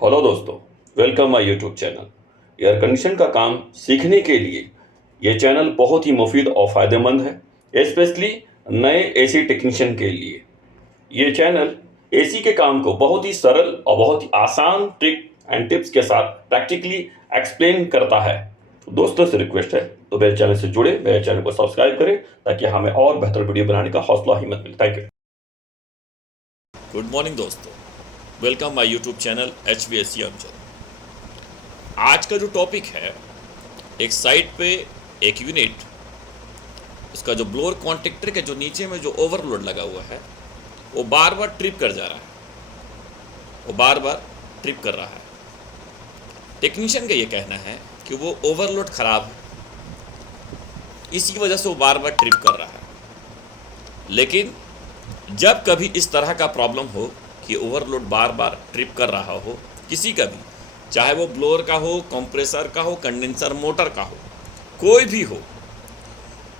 Hello दोस्तों, welcome my YouTube channel. Air condition का काम सीखने के लिए ये चैनल बहुत ही मुफीद और फ़ायदेमंद है, स्पेशली नए एसी टेक्नीशियन के लिए। ये चैनल एसी के काम को बहुत ही सरल और बहुत ही आसान ट्रिक एंड टिप्स के साथ प्रैक्टिकली एक्सप्लेन करता है। तो दोस्तों से रिक्वेस्ट है तो मेरे चैनल से जुड़े, मेरे चैनल को सब्सक्राइब करें ताकि हमें और बेहतर वीडियो बनाने का हौसला हिम्मत मिले। Thank you. गुड मॉर्निंग दोस्तों, welcome my YouTube channel HVAC Amjad. आज का जो टॉपिक है, एक साइड पे एक यूनिट, उसका जो ब्लोअर कॉन्टेक्टर के जो नीचे में जो ओवरलोड लगा हुआ है वो बार बार ट्रिप कर जा रहा है, वो बार बार ट्रिप कर रहा है। टेक्नीशियन का ये कहना है कि वो ओवरलोड ख़राब है, इसी वजह से वो बार बार ट्रिप कर रहा है। लेकिन जब कभी इस तरह का प्रॉब्लम हो कि ओवरलोड बार बार ट्रिप कर रहा हो किसी का भी, चाहे वो ब्लोअर का हो, कंप्रेसर का हो, कंडेंसर मोटर का हो, कोई भी हो,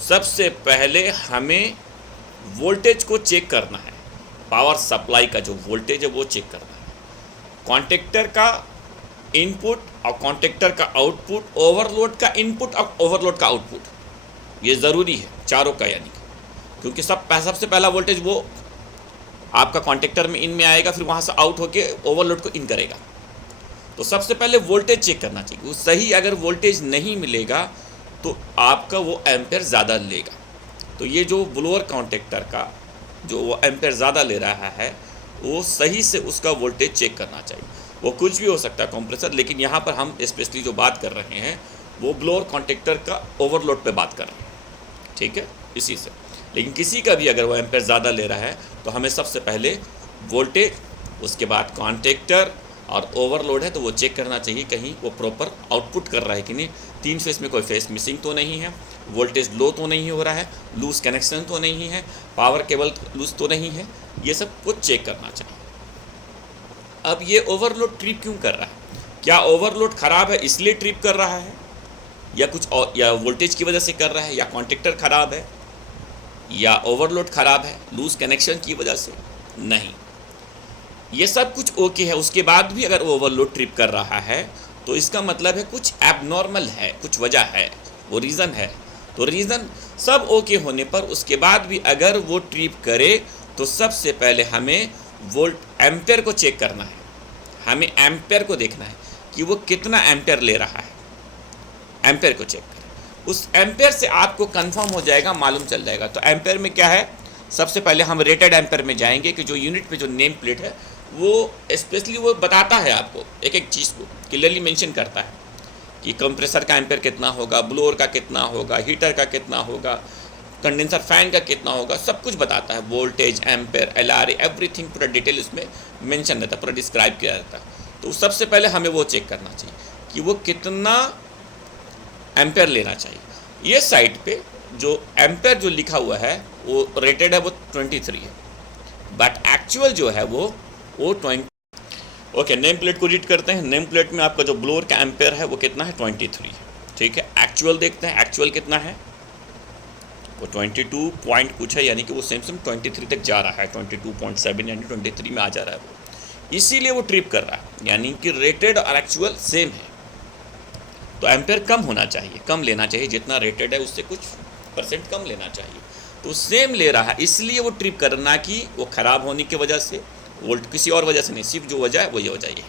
सबसे पहले हमें वोल्टेज को चेक करना है। पावर सप्लाई का जो वोल्टेज है वो चेक करना है। कॉन्टेक्टर का इनपुट और कॉन्टेक्टर का आउटपुट, ओवरलोड का इनपुट और ओवरलोड का आउटपुट, ये ज़रूरी है चारों का, यानी क्योंकि सबसे पहला वोल्टेज वो आपका कॉन्टेक्टर में इन में आएगा, फिर वहाँ से आउट होके ओवरलोड को इन करेगा। तो सबसे पहले वोल्टेज चेक करना चाहिए। वो सही अगर वोल्टेज नहीं मिलेगा तो आपका वो एम्पेयर ज़्यादा लेगा। तो ये जो ब्लोअर कॉन्टेक्टर का जो वो एम्पेयर ज़्यादा ले रहा है, वो सही से उसका वोल्टेज चेक करना चाहिए। वो कुछ भी हो सकता है कंप्रेसर, लेकिन यहाँ पर हम स्पेशली जो बात कर रहे हैं वो ब्लोअर कॉन्टेक्टर का ओवरलोड पे बात कर रहे हैं, ठीक है, इसी से। लेकिन किसी का भी अगर वो एम्पेयर ज़्यादा ले रहा है तो हमें सबसे पहले वोल्टेज, उसके बाद कॉन्टेक्टर और ओवरलोड है तो वो चेक करना चाहिए कहीं वो प्रॉपर आउटपुट कर रहा है कि नहीं। 3 फेस में कोई फेस मिसिंग तो नहीं है, वोल्टेज लो तो नहीं हो रहा है, लूज कनेक्शन तो नहीं है, पावर केबल लूज तो नहीं है, ये सब कुछ चेक करना चाहिए। अब ये ओवरलोड ट्रिप क्यों कर रहा है? क्या ओवरलोड ख़राब है इसलिए ट्रिप कर रहा है, या कुछ और, या वोल्टेज की वजह से कर रहा है, या कॉन्टेक्टर ख़राब है, या ओवरलोड ख़राब है लूज कनेक्शन की वजह से? नहीं, ये सब कुछ ओके है। उसके बाद भी अगर ओवरलोड ट्रिप कर रहा है तो इसका मतलब है कुछ एबनॉर्मल है, कुछ वजह है, वो रीज़न है। तो रीज़न सब ओके होने पर उसके बाद भी अगर वो ट्रिप करे तो सबसे पहले हमें वोल्ट एम्पेयर को चेक करना है। हमें एम्पेयर को देखना है कि वो कितना एम्पेयर ले रहा है। एम्पेयर को चेक करें, उस एम्पेयर से आपको कंफर्म हो जाएगा, मालूम चल जाएगा। तो एम्पेयर में क्या है, सबसे पहले हम रेटेड एम्पेयर में जाएंगे कि जो यूनिट पे जो नेम प्लेट है वो स्पेशली वो बताता है आपको एक एक चीज़ को क्लियरली मेंशन करता है कि कंप्रेसर का एम्पेयर कितना होगा, ब्लोअर का कितना होगा, हीटर का कितना होगा, कंडेंसर फैन का कितना होगा, सब कुछ बताता है। वोल्टेज, एम्पेयर, LRA, एवरीथिंग पूरा डिटेल उसमें मेंशन रहता है, पूरा डिस्क्राइब किया रहता है। तो सबसे पहले हमें वो चेक करना चाहिए कि वो कितना एम्पेयर लेना चाहिए। ये साइड पे जो एम्पेयर जो लिखा हुआ है वो रेटेड है, वो 23 है, बट एक्चुअल जो है वो 20। ओके, नेम प्लेट को रीड करते हैं। नेम प्लेट में आपका जो ब्लोअर का एम्पेयर है वो कितना है, 23 है, ठीक है। एक्चुअल देखते हैं, एक्चुअल कितना है, वो 22 पॉइंट कुछ है, यानी कि वो सेम 23 तक जा रहा है, 22.7 यानी 23 में आ जा रहा है वो, इसीलिए वो ट्रिप कर रहा है, यानी कि रेटेड और एक्चुअल सेम है। तो एम्पेयर कम होना चाहिए, कम लेना चाहिए, जितना रेटेड है उससे कुछ % कम लेना चाहिए। तो सेम ले रहा है इसलिए वो ट्रिप करना, कि वो ख़राब होने की वजह से, वोल्ट किसी और वजह से नहीं, सिर्फ जो वजह है वो ये वजह यही।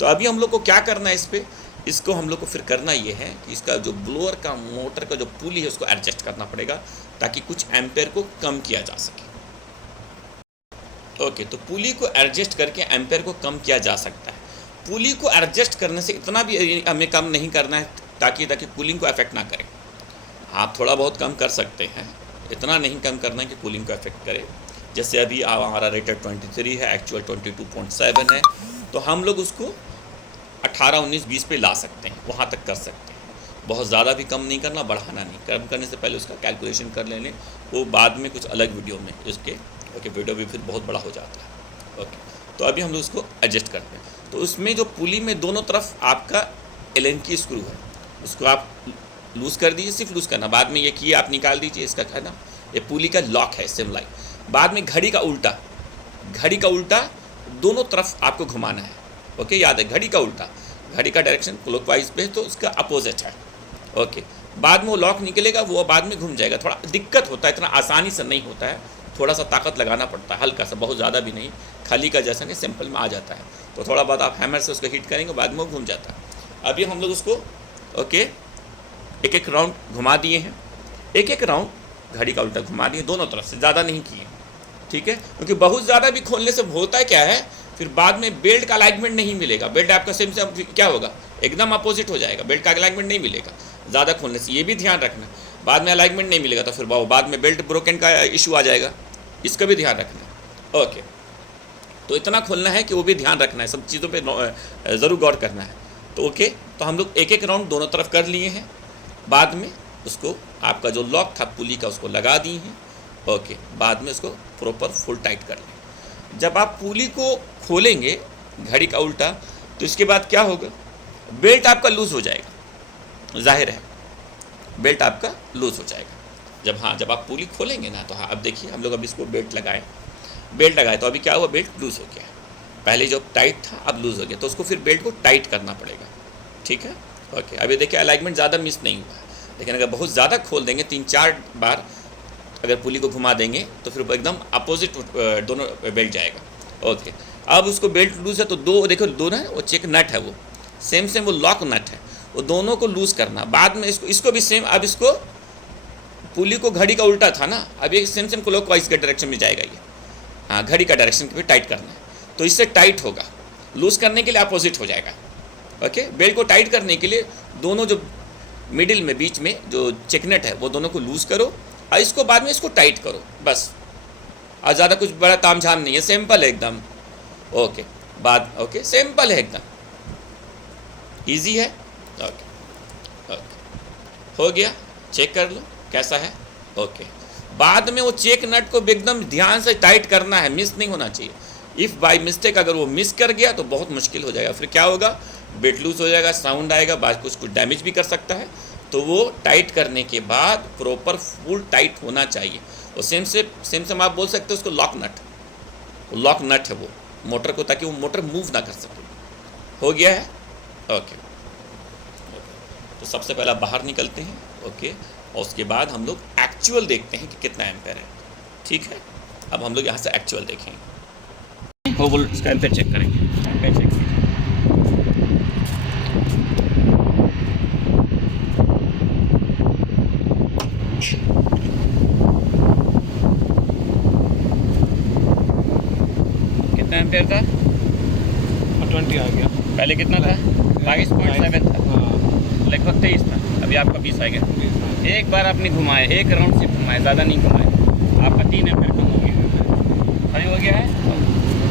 तो अभी हम लोग को क्या करना है इस पर, इसको हम लोग को फिर करना ये है कि इसका जो ब्लोअर का मोटर का जो पुली है उसको एडजस्ट करना पड़ेगा ताकि कुछ एम्पेयर को कम किया जा सके। ओके, तो पुली को एडजस्ट करके एम्पेयर को कम किया जा सकता है। पुली को एडजस्ट करने से इतना भी हमें कम नहीं करना है ताकि कूलिंग को अफेक्ट ना करे। आप थोड़ा बहुत कम कर सकते हैं, इतना नहीं कम करना है कि कूलिंग को अफेक्ट करे। जैसे अभी हमारा रेटेड 23 है, एक्चुअल 22.7 है, तो हम लोग उसको 18, 19, 20 पे ला सकते हैं, वहाँ तक कर सकते हैं। बहुत ज़्यादा भी कम नहीं करना, बढ़ाना नहीं। कम करने से पहले उसका कैलकुलेशन कर लें, वो बाद में कुछ अलग वीडियो में इसके वीडियो भी फिर बहुत बड़ा हो जाता है। ओके, तो अभी हम लोग उसको एडजस्ट करते हैं। तो उसमें जो पुली में दोनों तरफ आपका Allen की स्क्रू है, उसको आप लूज़ कर दीजिए, सिर्फ लूज़ करना, बाद में ये की आप निकाल दीजिए, इसका है ना, ये पुली का लॉक है सेम लाइन। बाद में घड़ी का उल्टा दोनों तरफ आपको घुमाना है। ओके, याद है घड़ी का उल्टा, घड़ी का डायरेक्शन क्लॉकवाइज पे है तो उसका अपोजिट है। ओके, बाद में वो लॉक निकलेगा, वो बाद में घूम जाएगा। थोड़ा दिक्कत होता है, इतना आसानी से नहीं होता है, थोड़ा सा ताकत लगाना पड़ता है, हल्का सा, बहुत ज़्यादा भी नहीं, खाली का जैसा नहीं, सिंपल में आ जाता है। तो थोड़ा बाद आप हैमर से उसको हिट करेंगे, बाद में वो घूम जाता है। अभी हम लोग उसको ओके एक एक राउंड घुमा दिए हैं, एक एक राउंड घड़ी का उल्टा घुमा दिए दोनों तरफ से, ज़्यादा नहीं किए, ठीक है। क्योंकि बहुत ज़्यादा भी खोलने से होता है क्या है, फिर बाद में बेल्ट का अलाइनमेंट नहीं मिलेगा, बेल्ट आपका सेम से क्या होगा, एकदम अपोजिट हो जाएगा, बेल्ट का अलाइनमेंट नहीं मिलेगा ज़्यादा खोलने से। ये भी ध्यान रखना, बाद में अलाइनमेंट नहीं मिलेगा तो फिर बाद में बेल्ट ब्रोकन का इशू आ जाएगा, इसका भी ध्यान रखना। ओके, तो इतना खोलना है कि वो भी ध्यान रखना है, सब चीज़ों पे ज़रूर गौर करना है। तो ओके, तो हम लोग एक एक राउंड दोनों तरफ कर लिए हैं, बाद में उसको आपका जो लॉक था पुली का उसको लगा दिए हैं। ओके, बाद में उसको प्रॉपर फुल टाइट कर लें। जब आप पुली को खोलेंगे घड़ी का उल्टा, तो इसके बाद क्या होगा, बेल्ट आपका लूज़ हो जाएगा, जाहिर है बेल्ट आपका लूज़ हो जाएगा। जब आप पुली खोलेंगे ना, तो हाँ अब देखिए हम लोग अब इसको बेल्ट लगाए तो अभी क्या हुआ, बेल्ट लूज़ हो गया। पहले जो टाइट था अब लूज़ हो गया, तो उसको फिर बेल्ट को टाइट करना पड़ेगा, ठीक है। ओके, अभी देखिए अलाइनमेंट ज़्यादा मिस नहीं हुआ, लेकिन अगर बहुत ज़्यादा खोल देंगे 3-4 बार अगर पुली को घुमा देंगे तो फिर एकदम अपोजिट दोनों बेल्ट जाएगा। ओके, अब उसको बेल्ट लूज़ है तो देखो दो ना, वो चेक नट है, वो सेम वो लॉक नट है, वो दोनों को लूज़ करना। बाद में इसको भी सेम, अब इसको पुली को घड़ी का उल्टा था ना, अब ये सेम क्लॉकवाइज के डायरेक्शन में जाएगा ये, हाँ घड़ी का डायरेक्शन पे टाइट करना है, तो इससे टाइट होगा, लूज़ करने के लिए अपोजिट हो जाएगा। ओके, बेल्ट को टाइट करने के लिए दोनों जो मिडिल में बीच में जो चेकनेट है वो दोनों को लूज़ करो और इसको बाद में इसको टाइट करो, बस। और ज़्यादा कुछ बड़ा तामझाम नहीं है, सिंपल है एकदम। ओके, ओके सिंपल है एकदम, इजी है। ओके, हो गया, चेक कर लो कैसा है। ओके, बाद में वो चेक नट को एकदम ध्यान से टाइट करना है, मिस नहीं होना चाहिए। इफ़ बाय मिस्टेक अगर वो मिस कर गया तो बहुत मुश्किल हो जाएगा, फिर क्या होगा, बेल्ट लूज हो जाएगा, साउंड आएगा, बाद कुछ डैमेज भी कर सकता है। तो वो टाइट करने के बाद प्रॉपर फुल टाइट होना चाहिए। और सेम आप बोल सकते हो उसको लॉक नट है वो मोटर को, ताकि वो मोटर मूव ना कर सके। हो गया है। ओके, तो सबसे पहले बाहर निकलते हैं। ओके, और उसके बाद हम लोग एक्चुअल देखते हैं कि कितना एम्पेयर है, ठीक है। अब हम लोग यहाँ से एक्चुअल देखेंगे, वो बोल इसका एम्पेयर चेक करेंगे, एम्पेयर चेक कीजिए। कितना एम्पेयर था, 20 आ गया। पहले कितना था, 22.7 था, लगभग 23 था, अभी आपका 20 आ गया। एक बार आपने घुमाए, एक राउंड से घुमाए, ज़्यादा नहीं घुमाए, आपका 3 एम्पेयर कम हो गया, सही हो गया है।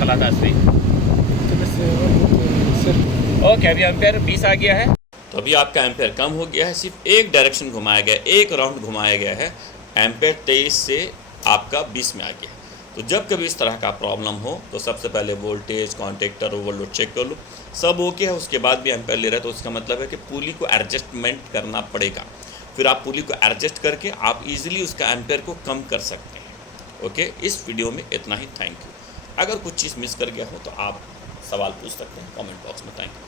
23 ओके, अभी एम्पेयर 20 आ गया है। तो अभी आपका एम्पेयर कम हो गया है, सिर्फ एक डायरेक्शन घुमाया गया, एक राउंड घुमाया गया है, एम्पेयर 23 से आपका 20 में आ गया। तो जब कभी इस तरह का प्रॉब्लम हो तो सबसे पहले वोल्टेज, कॉन्टेक्टर, ओवरलोड चेक कर लो, सब ओके है, उसके बाद भी एम्पेयर ले रहा है तो उसका मतलब है कि पुली को एडजस्टमेंट करना पड़ेगा। फिर आप पुली को एडजस्ट करके आप इजीली उसका एम्पेयर को कम कर सकते हैं। ओके, इस वीडियो में इतना ही, थैंक यू। अगर कुछ चीज़ मिस कर गया हो तो आप सवाल पूछ सकते हैं कमेंट बॉक्स में, थैंक यू।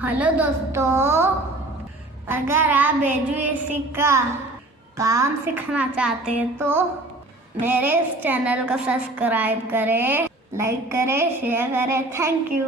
हेलो दोस्तों, अगर आप एजुएसी का काम सीखना चाहते हैं तो मेरे इस चैनल को सब्सक्राइब करें, लाइक करें, शेयर करें। Thank you.